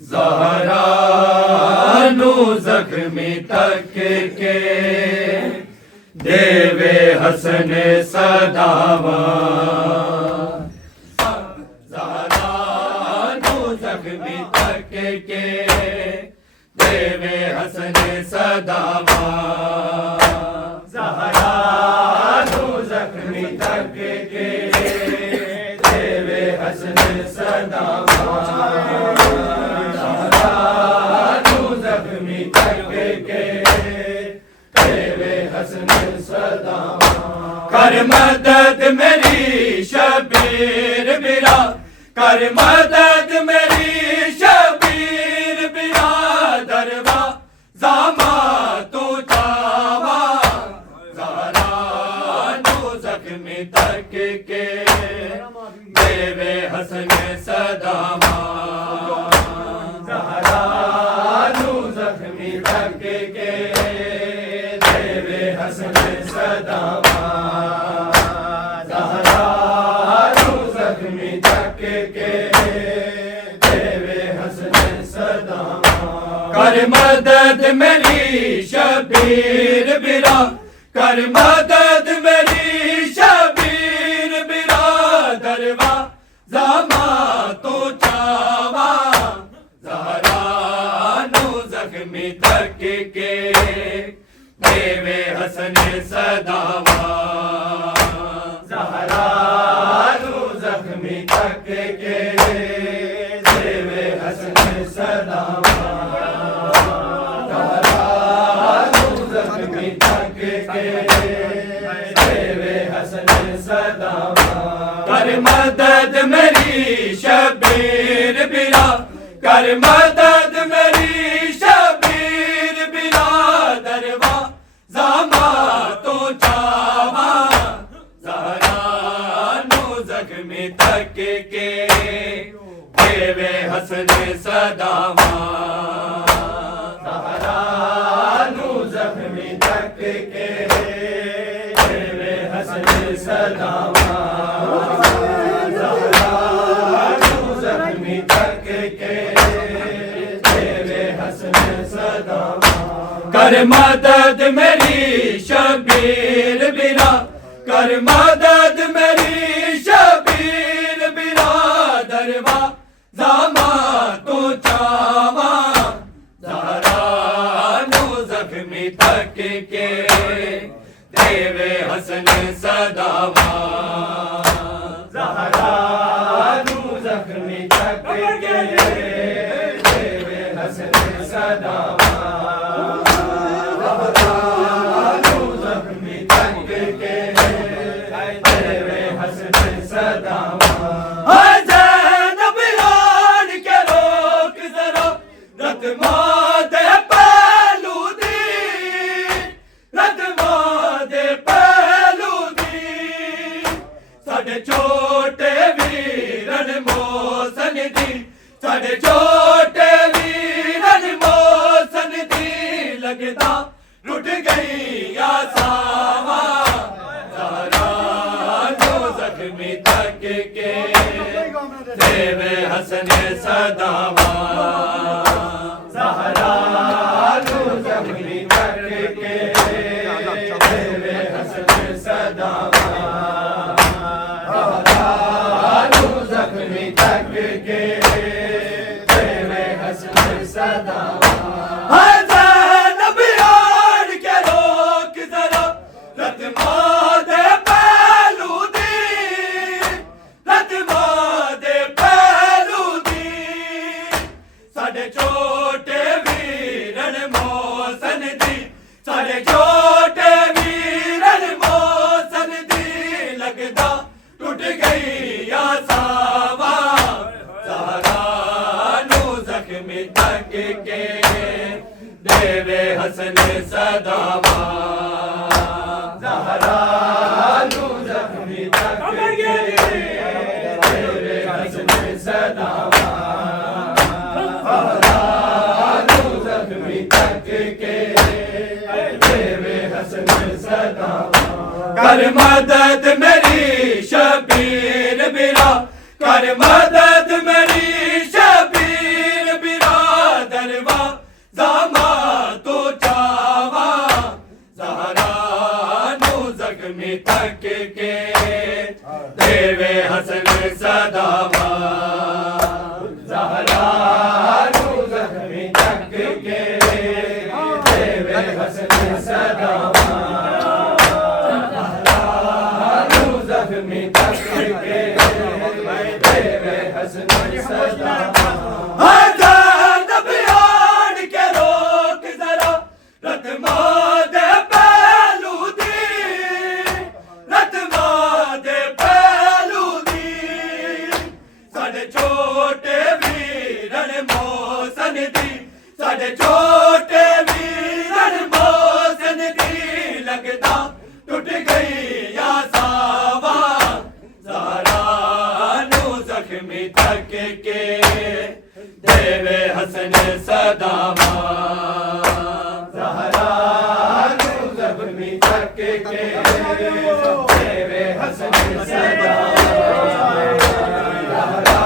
ज़हरा नू ज़ख्मी तक के देवे हसन सदावा। ज़हरा नू ज़ख्मी तक के देवे हसन सदावा। ज़हरा नू ज़ख्मी तक के देवे हसन सदावा। कर मदद मेरी शबीर बिरा, कर मदद मेरी शबीर बिरादरवा। ज़ामा तू चावा ज़हरा नू ज़ख्मी तक के देवे हसन सदावा। ज़हरा नू ज़ख्मी तक के देवे हसन सदावा। कर मदद मेरी शबीर बिरा, कर मदद मेरी शबीर बिरादरवा। ज़ामा तू चावा ज़हरा नू ज़ख्मी तक के देवे हसन सदावा। ज़हरा नू ज़ख्मी तक के देवे हसन सदावा। कर मदद मेरी शबीर बिरा, कर मदद मेरी शबीर बिरादरवा। ज़ामा तू चावा ज़हरा नू ज़ख्मी तक के देवे हसन सदावा। ज़हरा नू ज़ख्मी तक के देवे हसन सदावा। कर मदद मेरी शबीर बिरा, कर मदद मेरी शबीर बिरादरवा। ज़ामा तू चावा ज़हरा नू ज़ख्मी तक के देवे हसन सदावा। ज़हरा नू ज़ख्मी तक के देवे हसन सदावा। छोटे वीरन मोसन दी, साढ़े छोटे वीरन मोसन दी लगदा रुट गई आसावा। ज़हरा नू ज़ख्मी तक के देवे हसन सदावा। ज़हरा नू ज़ख्मी तक के देवे हसन सदावा। छोटे वीरन मोसन दी, साढ़े छोटे वीरन मोसन दी लगदा टूट गई आसावा। ज़हरा नू ज़ख्मी तक के देवे हसन सदावा। ज़हरा नू ज़ख्मी तक के देवे हसन सदावा। कर मदद मेरी शबीर बिरा, कर मदद मेरी शबीर बिरा। हसन सदावा ज़हरा नू ज़ख्मी तक के देवे हसन सदावा ज़हरा नू ज़ख्मी तक के देवे हसन सदावा साढ़े छोटे वीरन मोसन दी लगदा टूट गई या सावा ज़हरा नू ज़ख्मी तक के देवे हसन सदावा ज़हरा नू ज़ख्मी तक के देवे हसन सदावा ज़हरा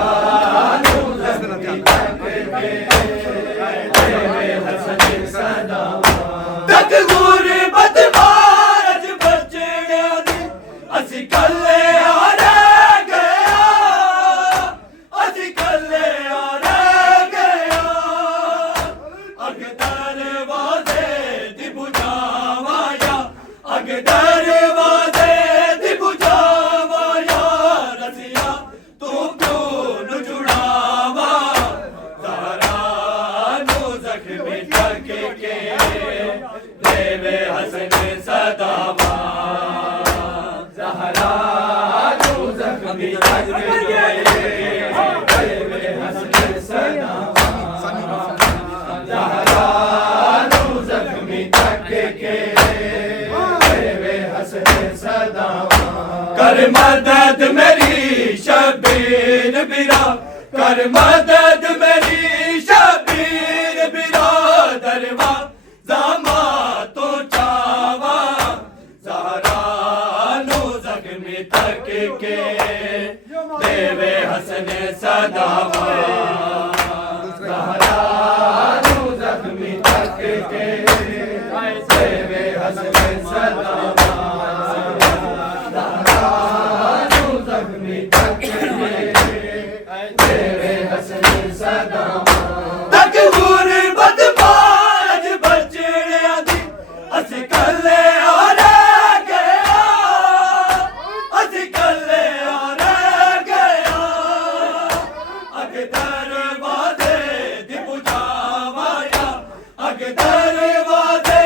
नू ज़ख्मी तक के तक गुरबत मारज बचड़िया दी असी कल्ले आ रह गया असी कल्ले आ रह गया अग दरवाजे दी बुझावाया अग दरवाजे दी बुझावाया रसिया तू क्यों न जुड़ावा ज़हरा नू ज़ख्मी तक के देवे हसन सदावा ज़हरा नू ज़ख्मी तक के देवे हसन सदावा ज़हरा नू ज़ख्मी तक के देवे हसन सदावा कर मदद मेरी शबीर बिरा कर मदद मेरी शबीर बिरादरवा ज़मा तो चावा ज़हरा नू ज़ख्मी तक के देवे हसन सदावा ज़हरा नू ज़ख्मी तक के देवे हसन सदावा ज़हरा नू ज़ख्मी तक के देवे हसन सदावा तक गुरबत मारज बचड़िया दी असी कल्ले आ रह गया असी कल्ले आ रह गया अग दरवाजे दी बुझावाया अग दरवाजे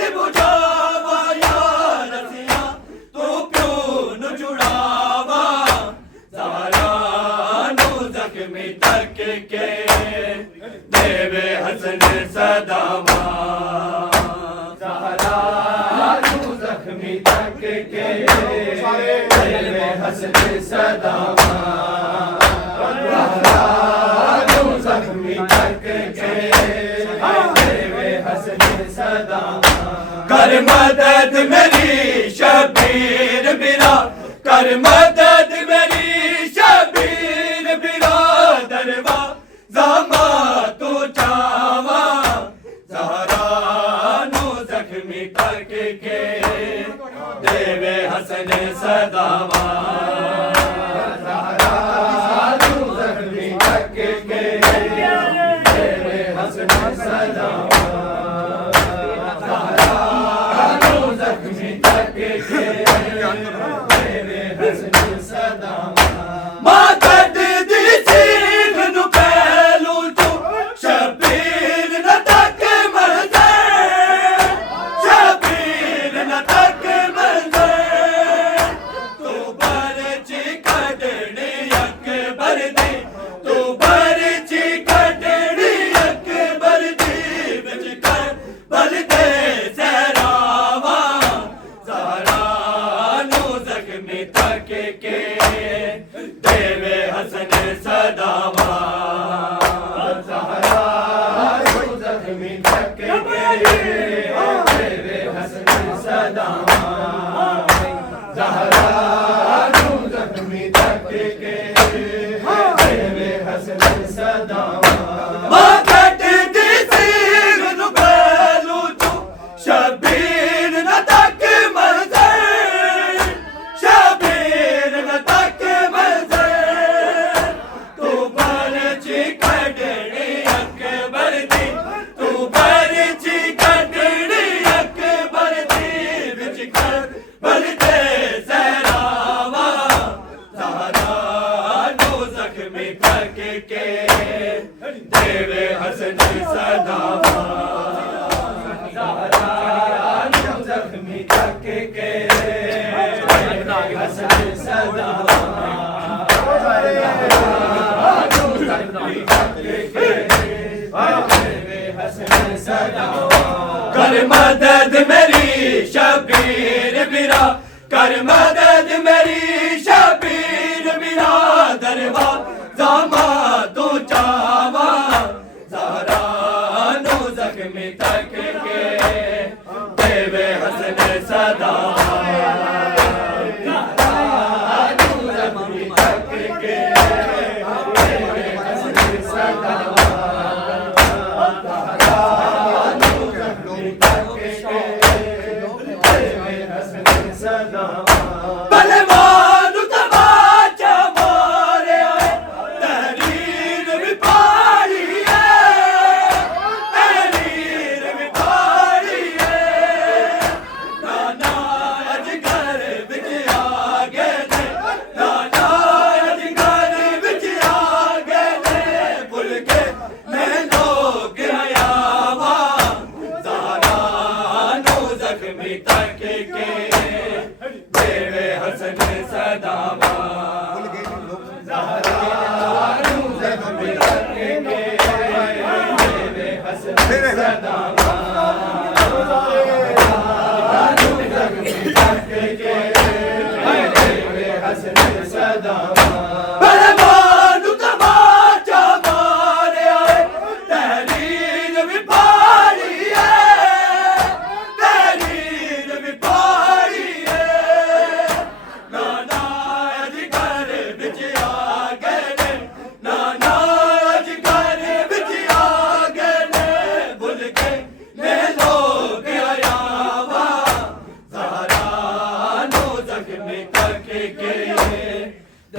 दी बुझावाया रसिया तू क्यों न जुड़ावा ज़हरा नू ज़ख्मी तक के देवे हसन सदावा ज़हरा नू ज़ख्मी तक के देवे हसन सदावा ज़हरा नू ज़ख्मी तक के देवे हसन सदावा कर मदद मेरी शबीर बिरा कर मदद मेरी शबीर बिरादरवा ज़मा तो चावा ज़हरा नू ज़ख्मी तक के देवे हसन सदावा ज़हरा नू ज़ख्मी तक के देवे हसन सदावा ज़हरा नू ज़ख्मी तक के देवे हसन सदावा मां कद दी सीख नु पहलू तू शबीर न तक मंज़र शबीर न तक मंज़र तू बरची कढणी अकबर दी तू बरची कढणी अकबर दी विच कर बल दे सहरावा ज़हरा नू ज़ख्मी तक के देवे हसन सदावा ज़हरा नू ज़ख्मी तक के देवे हसन सदावा ज़हरा नू ज़ख्मी तक के देवे हसन सदावा मां कट दी सीख नु पहलू तू शबीर न तक मंज़र शबीर न तक मंज़र देवे हसन सदावा ज़हरा नु ज़ख्मी तक के हसन सदावा कर मदद मेरी शबीर बिरा कर मदद मेरी शबीर बिरा दरवा जामा तू चावा ज़हरा नु ज़ख्मी तक के देवे हसन सदावा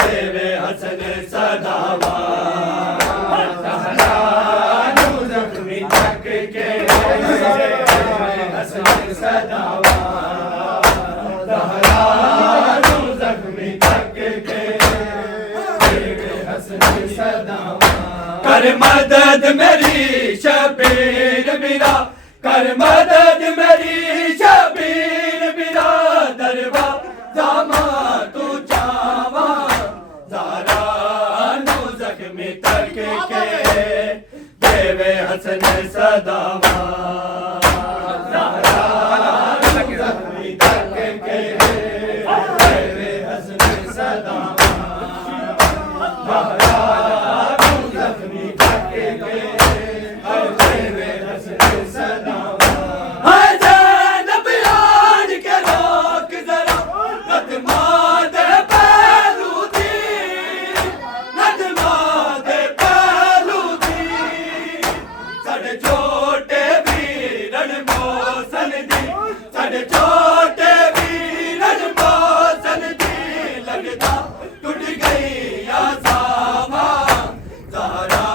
देवे हसन सदावा ज़हरा नु ज़ख्मी तक के हसन सदावा ज़हरा नु ज़ख्मी तक के देवे हसन सदावा कर मदद मेरी शबीर बिरा कर मदद मेरी शबीर बिरा दरवा जामा तू चावा ज़हरा नु ज़ख्मी तक के देवे हसन सदावा ज़हरा नु ज़ख्मी तक के देवे हसन सदावा ज़हरा नु ज़ख्मी तक के देवे हसन सदावा हाय ज़ैनब यार के रोक ज़रा नदमा दे पहलू दी नदमा दे पहलू दी साढ़े छोटे वीरन मौसन दी साढ़े छोटे वीरन मौसन दी लगता टूट गई आसामा ज़हरा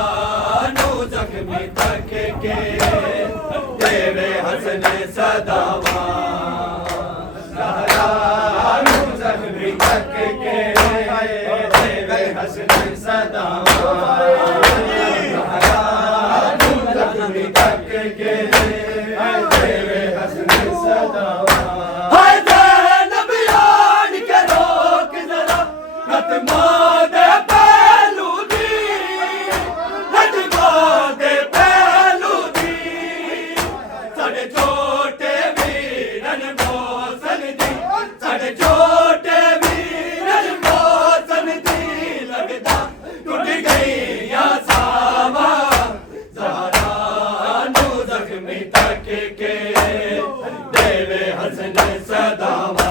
नु ज़ख्मी तक के देवे हसन सदावा ज़हरा नु ज़ख्मी तक के देवे हसन सदावा ज़हरा नु ज़ख्मी तक के देवे हसन सदावा हाय ज़ैनब यार के रोक ज़रा नदमा दे पहलू दी नदमा दे पहलू दी साढ़े छोटे वीरन मौसन दी साढ़े छोटे वीरन मौसन दी लगता टूट गई आसावा ज़हरा नु ज़ख्मी तक के देवे हसन सदावा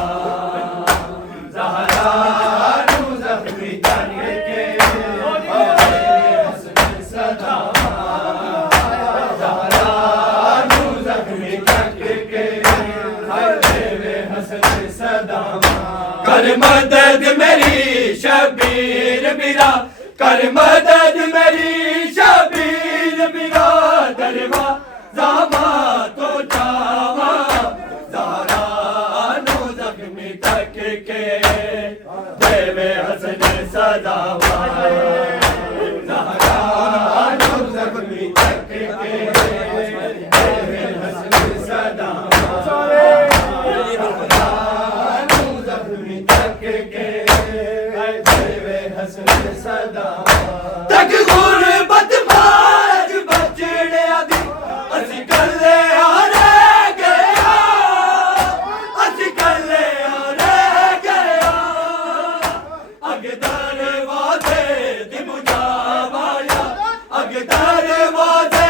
ज़हरा नु ज़ख्मी तक के देवे हसन सदावा ज़हरा नु ज़ख्मी तक के देवे हसन सदावा कर मदद मेरी शबीर बिरा कर मदद मेरी शबीर बिरा दरवा जामा तो चावा ज़हरा नु ज़ख्मी तक के देवे हसन सदावा ज़हरा नु ज़ख्मी के देवे हसन सदामा जख्मी तक के देवे हसन सदामा तक गुरबत माज बचड़े आदि असी कल्ले आरे गया असी कल्ले आरे गया अगे दरवाजे दी बुझावाया अगे दरवाजे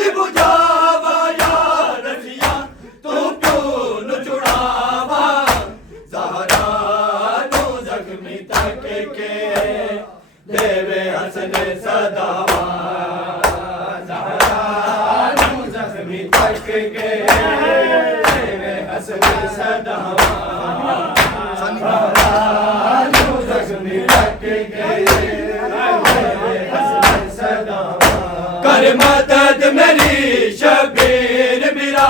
दी बुझावाया रसिया तू क्यों न छुड़ावा ज़हरा नु ज़ख्मी तक के देवे हसन सदामा ज़हरा नु ज़ख्मी तक के देवे हसन सदामा ज़हरा नु ज़ख्मी तक के देवे हसन सदामा कर मदद मेरी शबीर बिरा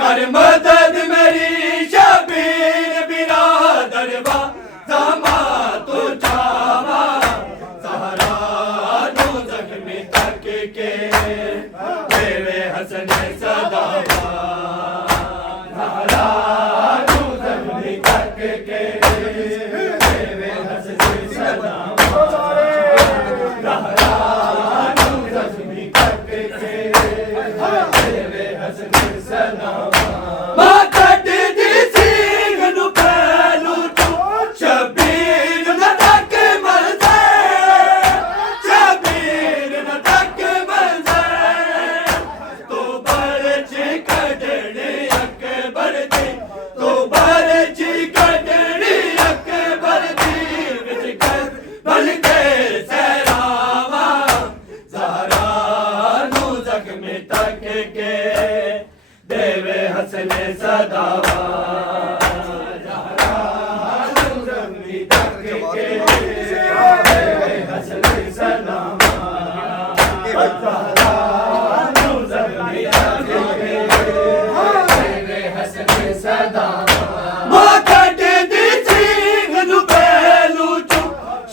कर मदद मेरी शबीर बिरा दरबा ज़मा तो चावा ज़हरा नु ज़ख्मी तक के देवे हसन सदामा ज़हरा नु ज़ख्मी तक के देवे हसन सदामा ज़हरा नु ज़ख्मी तक के देवे हसन सदामा मां कट दी सींग नु पहलू तू शबीर न तक मरजे शबीर न तक मरजे तो बरची कटड़ी अकबर दी तो बरची कटड़ी अकबर दी विच कर बल के सहरावा ज़हरा नु ज़ख्मी तक के देवे हसन सदामा ज़हरा नु ज़ख्मी तक के देवे हसन सदामा ज़हरा नु ज़ख्मी तक के देवे हसन सदामा मां कट दी सींग नु पहलू चू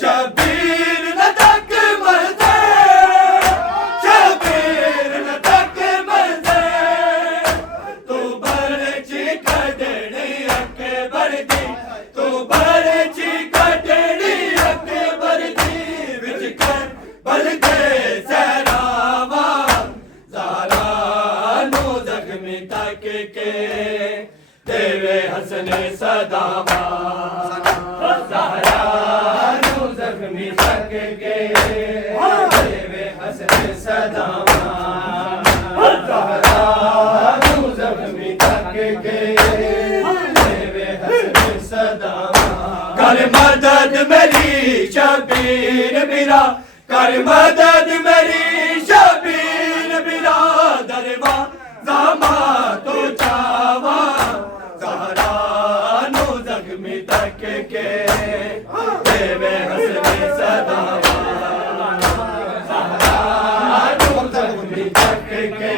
शबीर न तक मरजे शबीर न तक मरजे तू बरची कटड़ी अकबर दी तू बरची कटड़ी अकबर दी विच कर बल के सहरावा ज़हरा नु ज़ख्मी तक के देवे हसन सदामा ज़हरा नु ज़ख्मी तक के देवे हसन सदामा ज़हरा नु ज़ख्मी तक के देवे हसन सदामा कर मदद मेरी शबीर बिरा कर मदद मेरी शबीर बिरा दरबा ज़मा तो चावा ज़हरा नु ज़ख्मी तक के देवे हसन सदामा ज़हरा नु ज़ख्मी तक के